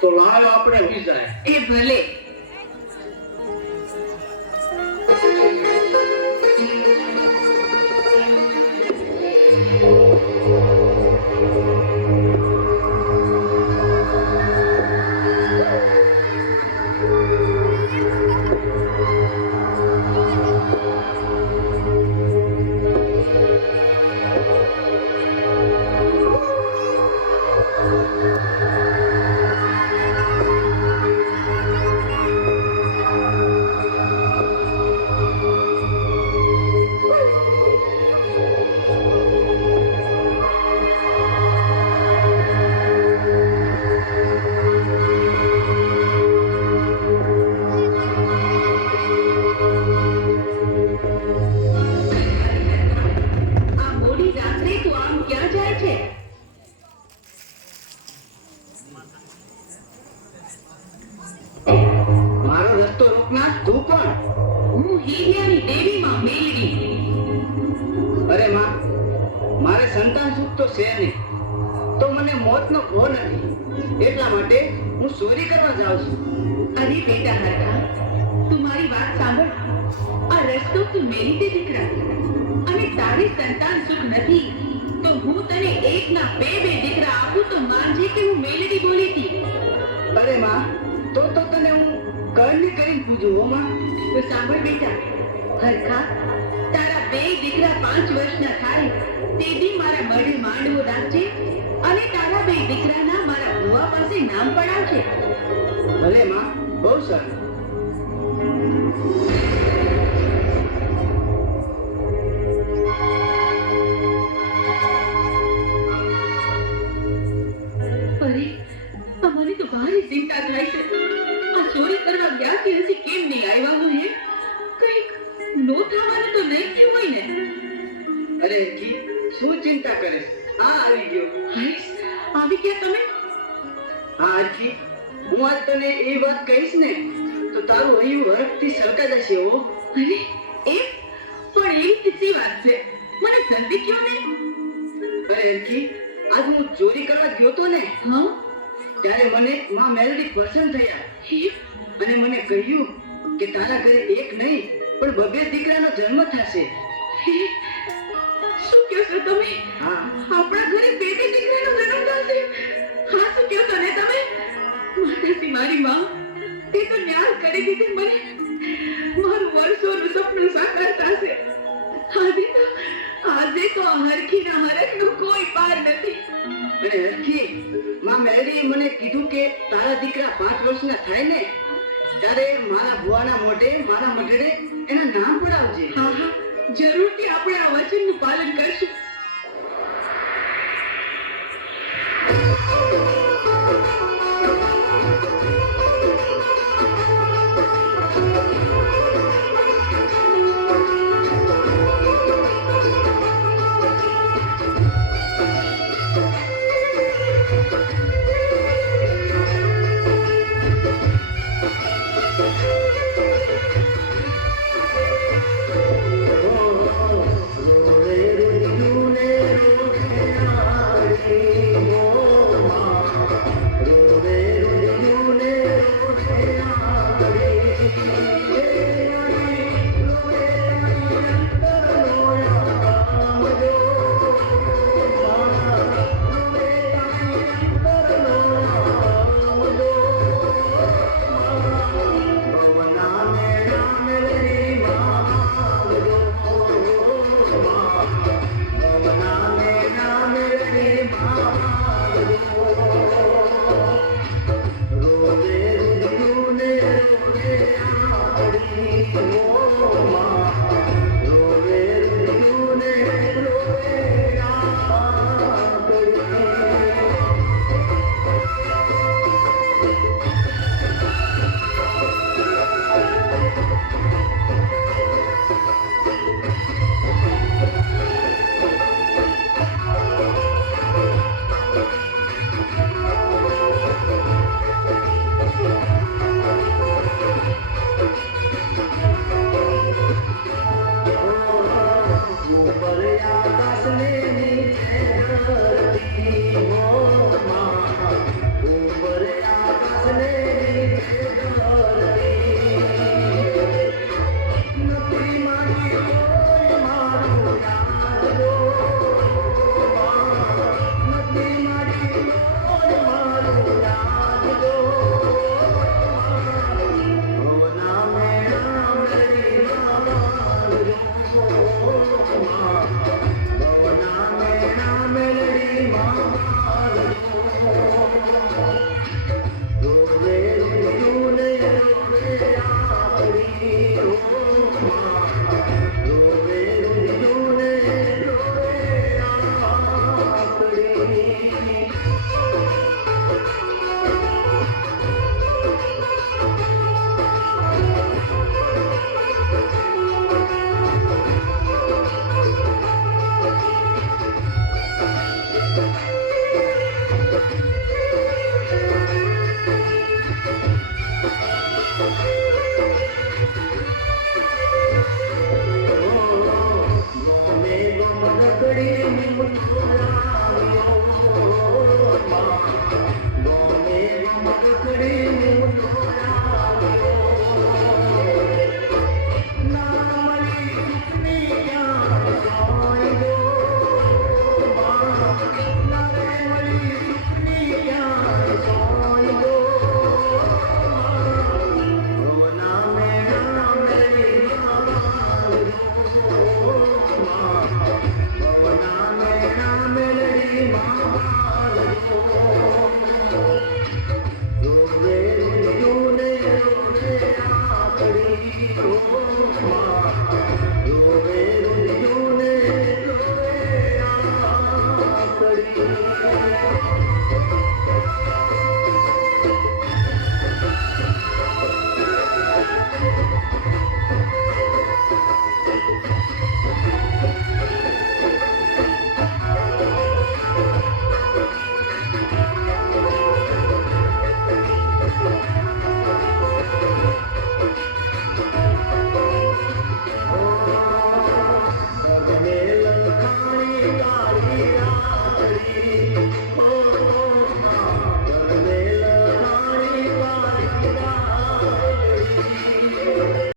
તો લાવ આપણે હોઈ જાય. એ ભલે. આ સુખ તો છે નહીં તો મને મોતનો ભો નથી એટલા માટે હું ચોરી કરવા જાઉં છું. અરે બેટા હરખા, તું મારી વાત સાંભળ. આ રસ્તો તું મેરી તે દીકરા અને તારી સંતાન સુખ નથી. તો હું તને એકના બે બે દીકરા આપું તો માનજે કે હું મેલડી બોલી હતી. અરે માં, તો તો તને હું કરની કરીને પૂજું હો માં. તો સાંભળ બેટા, હરખા, તારા બે દીકરા પાંચ વર્ષના થાય. માંડવો રાખજે અને તારા દીકરાના મારા ભુવા પાસે નામ પડાવજે ભલે માં, બહુ સારું તો ભારે ચિંતા થાય છે. આ ચોરી કરવા ગયા કે કેમ નહીં આવ્યા હોય કંઈક નો થવાનું તો નહીં થયું હોય ને. અરે શું ચિંતા કરે આવી ગયો આવી ગયા તમે? હા અરજી હું આજ તને એ વાત કહીશ ને તો તારું હૈયું હરખથી સળકા જશે હો. અરે એ પણ એ કેટલી વાત છે. મને જલ્દી કયો ને અરે અંકી આજ હું ચોરી કરવા ગયો તો ને હા? ત્યારે મને માં મેલડી પસંદ થયા. અને મને કહ્યું કે તારા ઘરે એક નહીં પણ બબે દીકરાનો જન્મ થશે. કહો છો તમે? આપણા ઘરે બે બે દીકરાનો જન્મ થશે હા શું કહો છો ને તમે? માતાજી મારી માં તે તો ન્યાય કરી દીધી મને. મારું વર્ષોનું સપનું સાકાર થશે. આજે તો આજે તો હરખીના હરખનું કોઈ પાર નથી. અને હરખી માં મને કીધું કે તારા દીકરા પાંચ વર્ષના થાય ને ત્યારે મારા ભુવાના મોઢે મારા મઢડે એના નામ પડાવજે. હા હા. જરૂરથી આપણે આ વચનનું પાલન કરશું